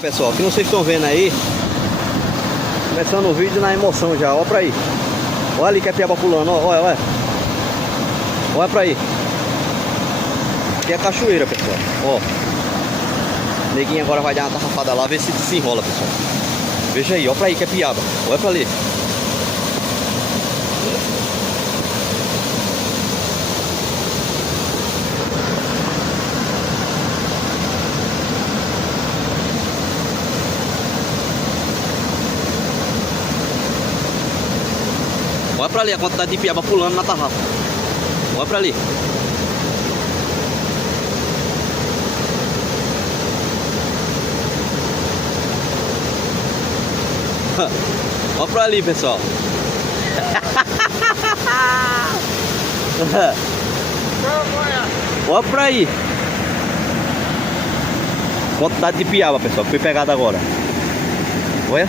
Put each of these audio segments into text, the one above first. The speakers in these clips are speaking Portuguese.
Pessoal, que vocês estão vendo aí, começando o vídeo na emoção já, ó pra aí. Olha ali que é piaba pulando, ó, olha, olha. Olha pra aí. Aqui é a cachoeira, pessoal, ó. O neguinho agora vai dar uma tarrafada lá, ver se desenrola, pessoal. Veja aí, ó pra aí que é piaba, olha pra ali. Olha pra ali a quantidade de piaba pulando na tarrafa. Olha pra ali. Olha pra ali, pessoal. Olha pra aí. Quantidade de piaba, pessoal, que foi pegada agora. Olha.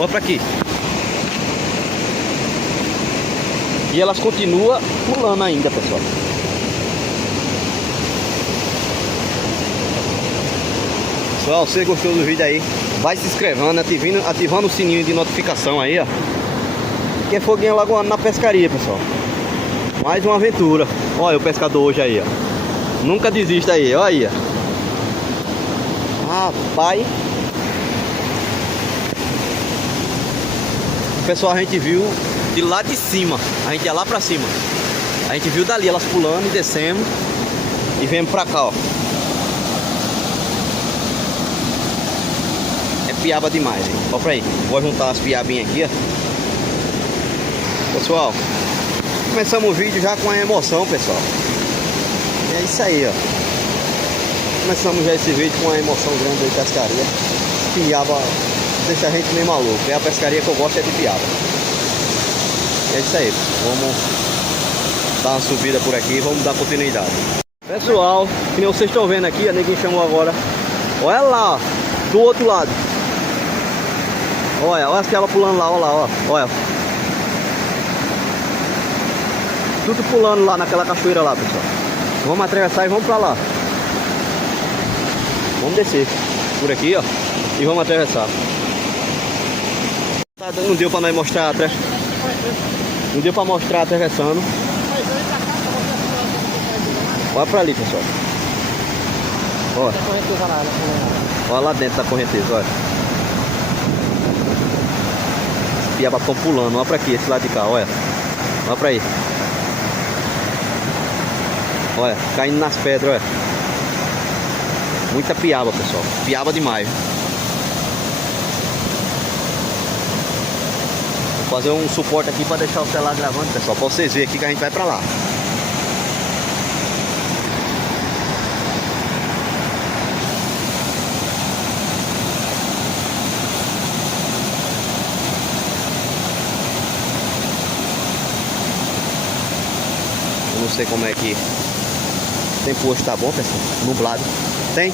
Olha pra aqui. E elas continuam pulando ainda, pessoal. Pessoal, se você gostou do vídeo aí, vai se inscrevendo, ativando o sininho de notificação aí, ó. Que é foguinho lagoano na pescaria, pessoal. Mais uma aventura. Olha o pescador hoje aí, ó. Nunca desista aí, olha aí, ó. Rapaz. Pessoal, a gente viu de lá de cima, a gente ia lá pra cima. A gente viu dali elas pulando e descemos e viemos pra cá, ó. É piaba demais, hein? Ó pra aí. Vou juntar as piabinhas aqui, ó. Pessoal, começamos o vídeo já com a emoção, pessoal. E é isso aí, ó. Começamos já esse vídeo com uma emoção grande de pescaria. Piaba deixa a gente meio maluco. É a pescaria que eu gosto, é de piaba. É isso aí, vamos dar uma subida por aqui e vamos dar continuidade. Pessoal, que nem vocês estão vendo aqui, a neguinha chamou agora. Olha lá, ó, do outro lado. Olha as piabas pulando lá, olha lá, ó. Olha. Tudo pulando lá naquela cachoeira lá, pessoal. Vamos atravessar e vamos pra lá. Vamos descer por aqui, ó. E vamos atravessar. Não deu pra nós mostrar atrás. Não deu pra mostrar atravessando. Olha pra ali, pessoal. Olha. Olha lá dentro da correnteza, olha. As piabas estão pulando. Olha pra aqui, esse lado de cá, olha. Olha pra aí. Olha, caindo nas pedras, olha. Muita piaba, pessoal. Piaba demais. Vou fazer um suporte aqui para deixar o celular gravando, pessoal, para vocês verem aqui que a gente vai para lá. Eu não sei como é que o tempo hoje tá bom, pessoal. Nublado. Tem?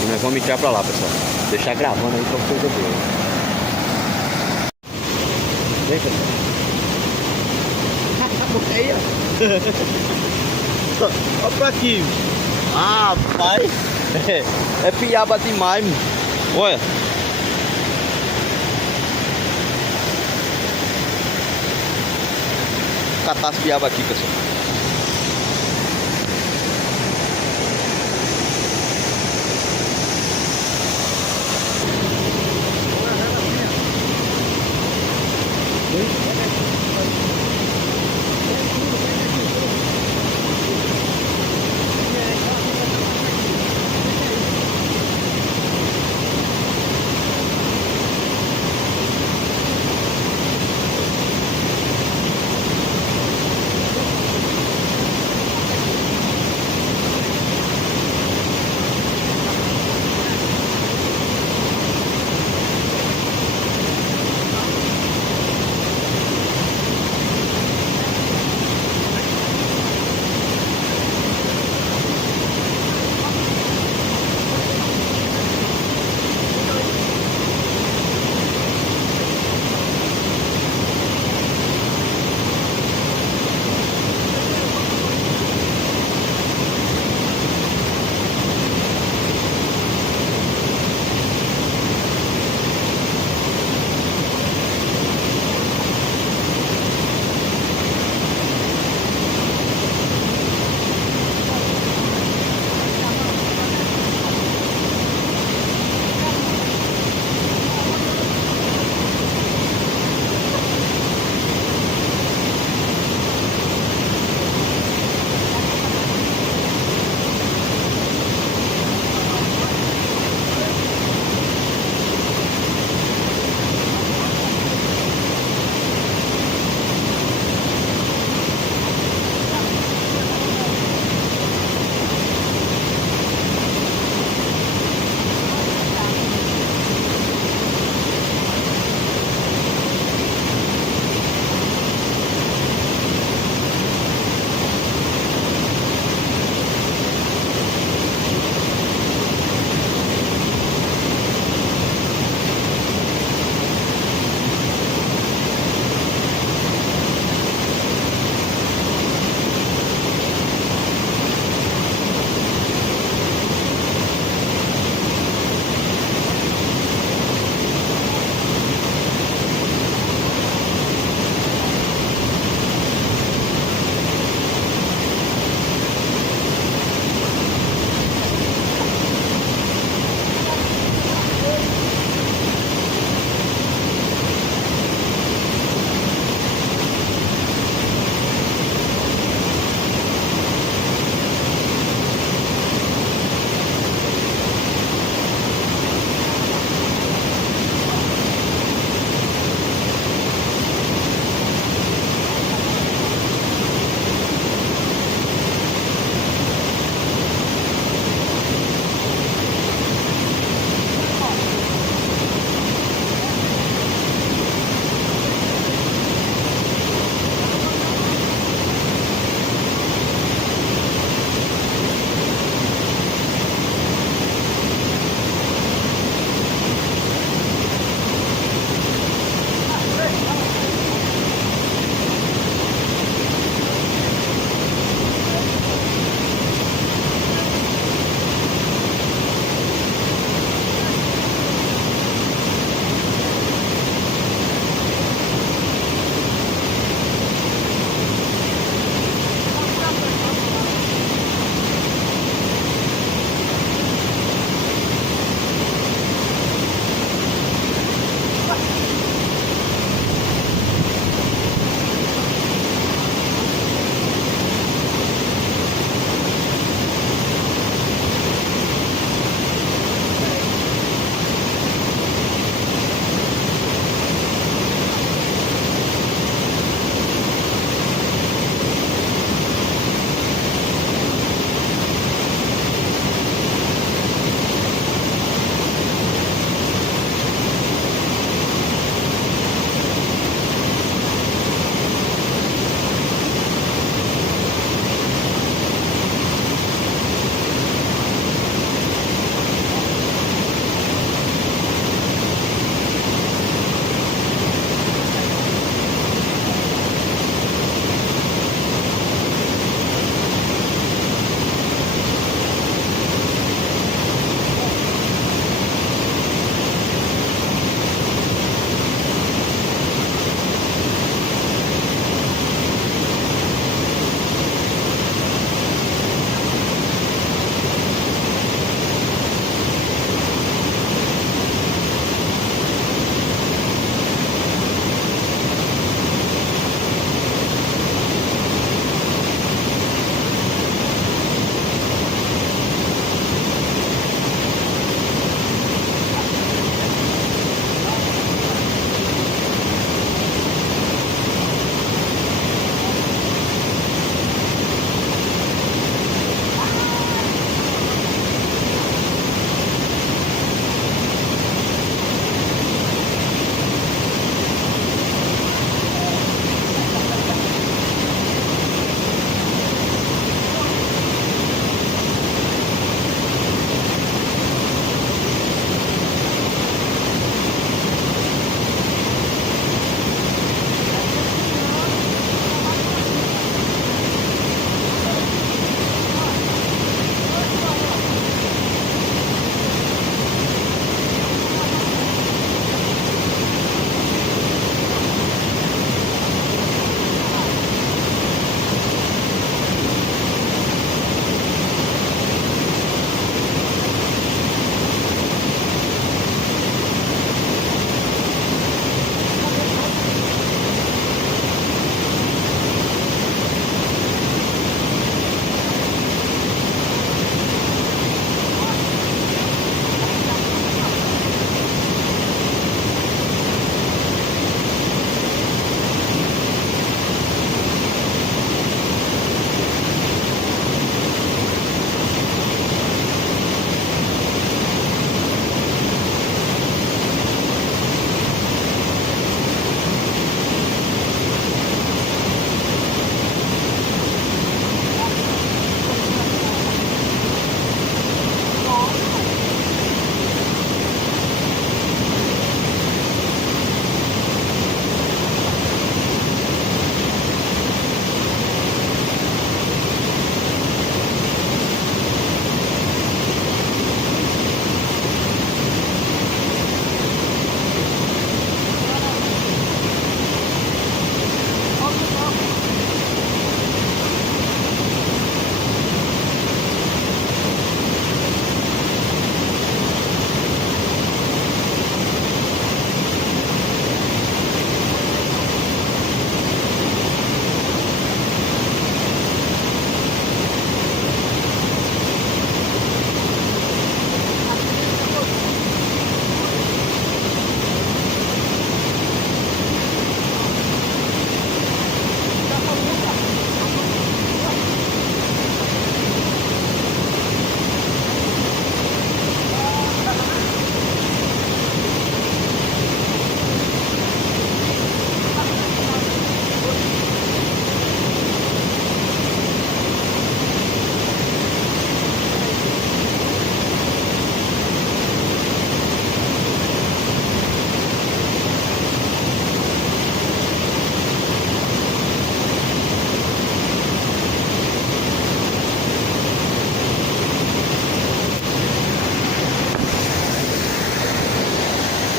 E nós vamos entrar pra lá, pessoal. Deixar gravando aí pra vocês verem. Vem, pessoal. Aí, ó. Olha pra aqui. Ah, pai. É piaba demais, mano. Olha. Vou catar as piabas aqui, pessoal.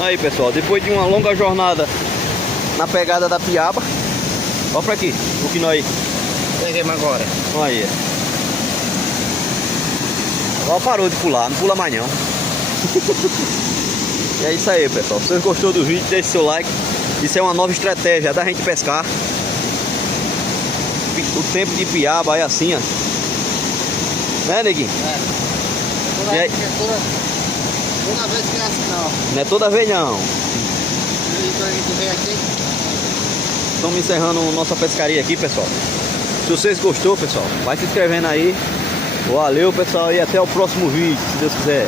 Aí, pessoal, depois de uma longa jornada na pegada da piaba, olha pra aqui, o que nós Peguemos agora. olha aí. Agora parou de pular, não pula mais não. E é isso aí, pessoal. Se você gostou do vídeo, deixe seu like. Isso é uma nova estratégia da gente pescar. O tempo de piaba é assim, ó. Né, neguinho? Toda, E aí? toda vez que é assim não. Não é toda vez não. E quando a gente vem aqui, Estamos encerrando nossa pescaria aqui, pessoal. Se vocês gostou, pessoal, vai se inscrevendo aí. Valeu, pessoal, e até o próximo vídeo, se Deus quiser.